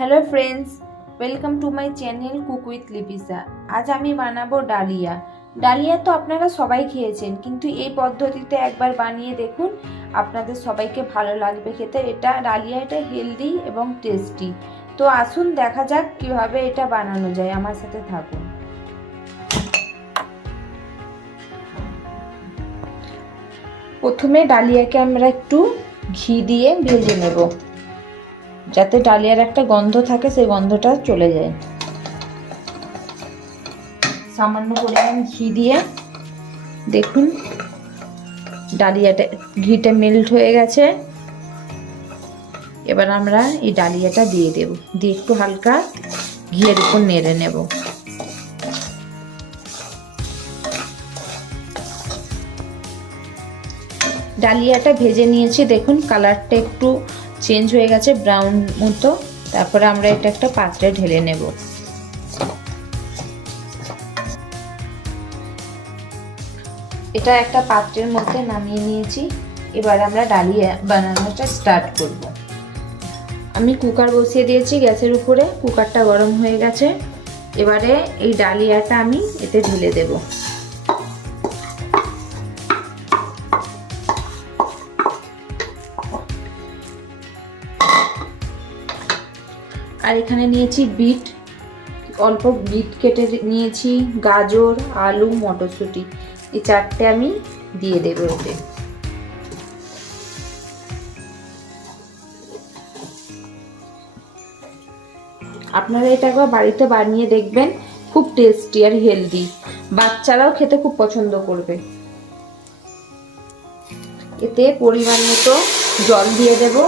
Hello friends, welcome to my channel cook with Lipisa. আজ আমি বানাবো ডালিয়া। ডালিয়া তো আপনারা সবাই খেয়েছেন, কিন্তু এই পদ্ধতিতে একবার বানিয়ে দেখুন, আপনাদের সবাইকে ভালো লাগবে খেতে। ডালিয়া হেলদি এবং টেস্টি। তো আসুন দেখা যাক কিভাবে এটা বানানো যায়, আমার সাথে থাকুন। প্রথমে ডালিয়াকে আমরা একটু ঘি দিয়ে ভেজে নেব, যাতে ডালিয়ার একটা গন্ধ থাকে, সেই গন্ধটা চলে যায়। সামান্য পরিমাণ ঘি দিয়ে দেখুন ডালিয়াটা, ঘিটা মেল্ট হয়ে গেছে। এবার আমরা এই ডালিয়াটা দিয়ে দেব, দিয়ে একটু হালকা ঘিয়ের উপর নেড়ে নেব। ডালিয়াটা ভেজে নিয়েছি, দেখুন কালারটা একটু চেঞ্জ হয়ে গেছে, ব্রাউন মতো। তারপরে আমরা এটা একটা পাত্রে ঢেলে নেব। এটা একটা পাত্রের মধ্যে নামিয়ে নিয়েছি। এবার আমরা ডালিয়া বানানোটা স্টার্ট করব। আমি কুকার বসিয়ে দিয়েছি গ্যাসের উপরে, কুকারটা গরম হয়ে গেছে। এবারে এই ডালিয়াটা আমি এতে ঢেলে দেব। আর এখানে নিয়েছি বিট, অল্প বিট কেটে নিয়েছি, গাজর, আলু, মটরশুঁটি, এই চারটে আমি দিয়ে দেবো এতে। আপনারা এটা একবার বাড়িতে বানিয়ে দেখবেন, খুব টেস্টি আর হেলদি, বাচ্চারাও খেতে খুব পছন্দ করবে। এতে পরিমাণ মতো জল দিয়ে দেব।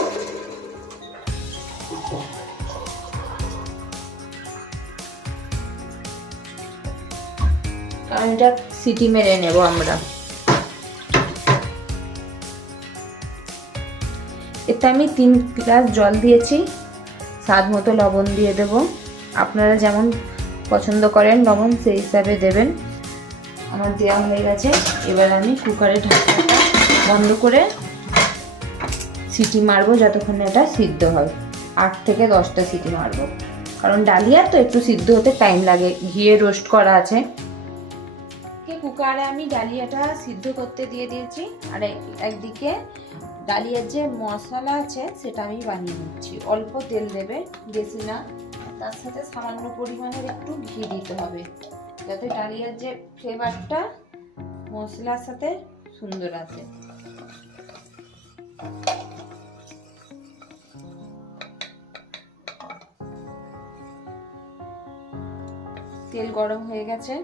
কারণ এটা সিটি মেরে নেব আমরা। এতে আমি 3 গ্লাস জল দিয়েছি, স্বাদ মতো লবণ দিয়ে দেব। আপনারা যেমন পছন্দ করেন লবণ, সেই হিসাবে দেবেন। আমার দেওয়া হয়ে গেছে। এবার আমি কুকারের ঢাকনাটা বন্ধ করে সিটি মারবো, যতক্ষণ এটা সিদ্ধ হয়। 8 থেকে 10টা সিটি মারবো, কারণ ডালিয়া তো একটু সিদ্ধ হতে টাইম লাগে, ঘিয়ে রোস্ট করা আছে। কুকারে আমি ডালিয়াটা সিদ্ধ করতে দিয়ে দিয়েছি, আর একদিকে ডালিয়ার যে মশলা আছে সেটা আমি বানিয়ে নিচ্ছি। অল্প তেল দেবে, বেশি না। তার সাথে সামান্য পরিমাণের একটু ঘি দিতে হবে, যাতে ডালিয়ার যে ফ্লেভারটা মশলার সাথে সুন্দর আসে। তেল গরম হয়ে গেছে।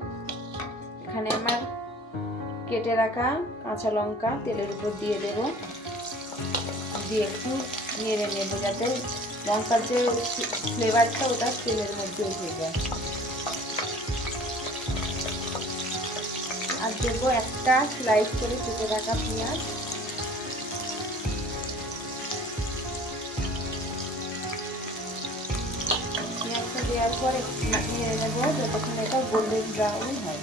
এখানে আমার কেটে রাখা কাঁচা লঙ্কা তেলের উপর দিয়ে দেব, দিয়ে একটু নেড়ে নেব, যাতে লঙ্কার যে ফ্লেভারটা ওটা তেলের মধ্যে উঠে যায়। আর দেবো একটা স্লাইস করে কেটে রাখা পেঁয়াজ। পেঁয়াজটা দেওয়ার পর নেড়ে নেবো যতক্ষণ এটা গোল্ডেন ব্রাউন হয়।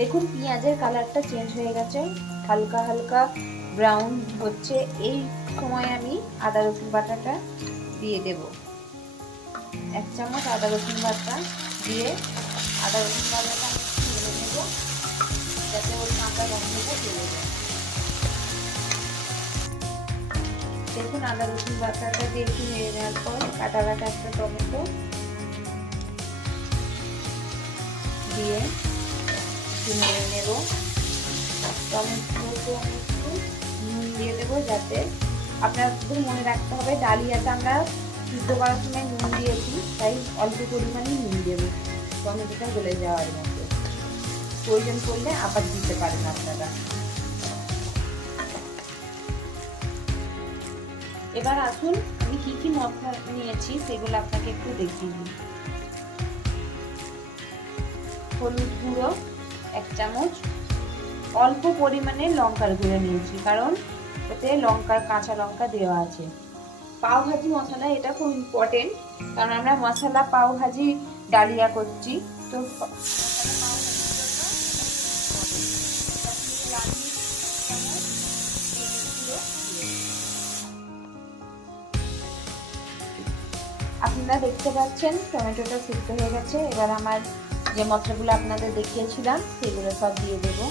দেখুন পেঁয়াজের কালারটা চেঞ্জ হয়ে গেছে, হালকা হালকা ব্রাউন হচ্ছে। এই সময় আমি আদা রসুন বাটাটা দিয়ে দেব। 1 চামচ আদা রসুন বাটা দিয়ে আদা রসুন বাটাটা আমি নেড়ে নেব, যাতে ওর কাঁচা গন্ধটা চলে যায়। দেখুন আদা রসুন বাটাটা দিয়ে একটু নেড়ে নেওয়ার পর কাটা কাটা একটা টমেটো দিয়ে নেড়ে নেব। টমেটো আমি একটু নুন দিয়ে দেবো, যাতে আপনাদের মনে রাখতে হবে ডালিয়াটা আমরা সিদ্ধ করার সময় নুন দিয়েছি, তাই অল্প পরিমাণে নুন দেবো টমেটোটা গলে যাওয়ার মতো। প্রয়োজন পড়লে আবার দিতে পারেন আপনারা। এবার আসুন আমি কি কি মশলা নিয়েছি সেগুলো আপনাকে একটু দেখিয়ে দিই। হলুদ গুঁড়ো 1 চামচ, অল্প পরিমাণে লঙ্কার গুঁড়ো নিয়েছি, কারণ এতে কাঁচা লঙ্কা দেওয়া আছে। পাও ভাজি মশলা, এটা খুব ইম্পর্টেন্ট, কারণ আমরা মশলা পাও ভাজি ডালিয়া করছি। তো আপনারা দেখতে পাচ্ছেন টমেটোটা সিদ্ধ হয়ে গেছে। এবার আমার যে মশলাগুলো আপনাদের দেখিয়েছিলাম সেগুলো সব দিয়ে দেবো।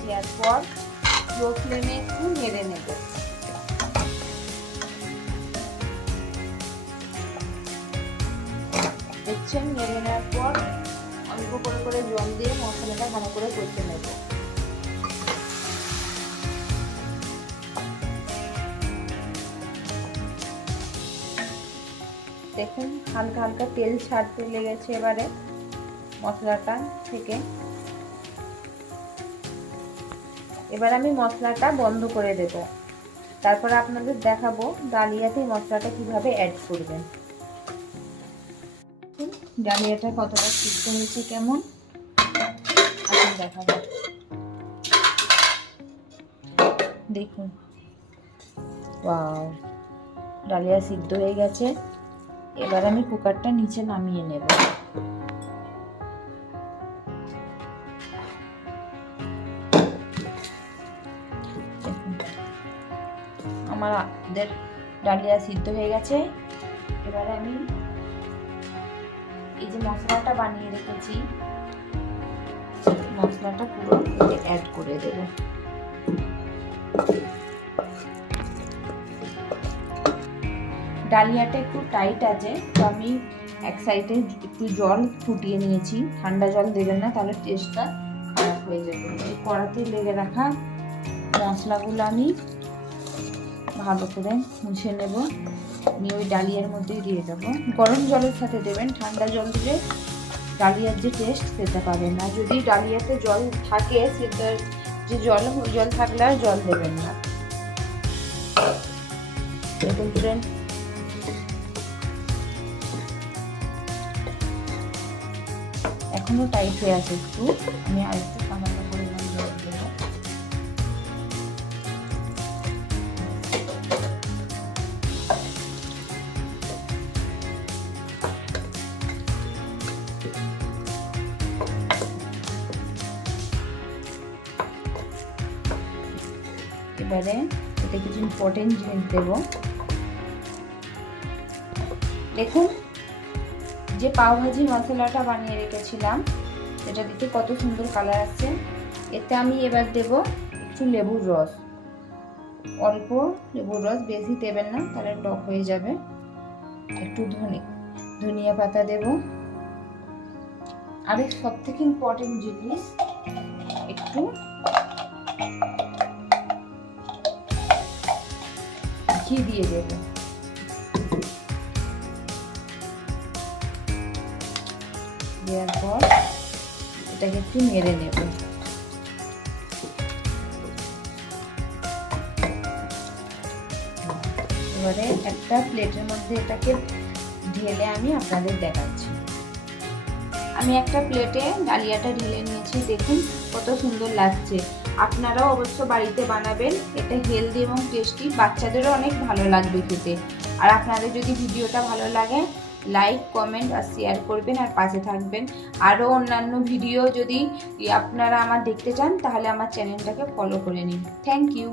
দেওয়ার পর লো ফ্লেমে একটু নেড়ে নেব। দেখছেন নেড়ে নেওয়ার পর অল্প করে করে জল দিয়ে মশলাটা ভালো করে কষে নেব। দেখুন হালকা হালকা তেল ছাড়তে লেগেছে এবারে মশলাটা থেকে। এবার আমি মশলাটা বন্ধ করে দেব, তারপর আপনাদের দেখাবো ডালিয়াতে মশলাটা কিভাবে অ্যাড করবেন। ডালিয়াটা কতটা সিদ্ধ হয়েছে কেমন এখন দেখাবো। দেখুন ওয়াও, ডালিয়া সিদ্ধ হয়ে গেছে। এবার আমি কুকারটা নিচে নামিয়ে নেব। আমাদের ডালিয়া সিদ্ধ হয়ে গেছে। এবার আমি এই যে মশলাটা বানিয়ে রেখেছি মশলাটা পুরো অ্যাড করে দেব। ডালিয়াটা একটু টাইট আছে, তো আমি এক সাইডে একটু জল ফুটিয়ে নিয়েছি। ঠান্ডা জল দেবেন না, তাহলে টেস্টটা খারাপ হয়ে যাবে। এই কড়াতে লেগে রাখা মশলাগুলো আমি ভালো করে মুছে নেব, নিয়ে ওই ডালিয়ার মধ্যেই দিয়ে দেবো। গরম জলের সাথে দেবেন, ঠান্ডা জল দিলে ডালিয়ার যে টেস্ট সেটা পাবেন না। যদি ডালিয়াতে জল থাকে, সেটার যে জল ওই জল থাকলে আর জল দেবেন না। দেখুন এখনো টাইট হয়ে আছে একটু, আমি আর একটু সামান্য পরিমাণ জল দেবো। এবারে এতে কিছু ইম্পর্টেন্ট জিনিস দেব। দেখুন যে পাওভাজি মশলাটা বানিয়ে রেখেছিলাম সেটা দিতে কত সুন্দর কালার আসছে। এতে আমি এবার দেব একটু লেবুর রস, অল্প লেবুর রস, বেশি দেবেন না তাহলে টক হয়ে যাবে। একটু ধনিয়া পাতা দেব। আর সব থেকে ইম্পর্টেন্ট জিনিস একটু ঘি দিয়ে দেব। দেওয়ার পর এটাকে একটু নেড়ে নেব। এবারে একটা প্লেটের মধ্যে এটাকে ঢেলে আমি আপনাদের দেখাচ্ছি। আমি একটা প্লেটে ডালিয়াটা ঢেলে নিয়েছি। দেখুন কত সুন্দর লাগছে। আপনারাও অবশ্য বাড়িতে বানাবেন, এটা হেলদি এবং টেস্টি, বাচ্চাদেরও অনেক ভালো লাগবে খেতে। আর আপনাদের যদি ভিডিওটা ভালো লাগে লাইক, কমেন্ট আর শেয়ার করবেন, আর পাশে থাকবেন। আরও অন্যান্য ভিডিও যদি আপনারা আমার দেখতে চান তাহলে আমার চ্যানেলটাকে ফলো করে নিন। Thank you.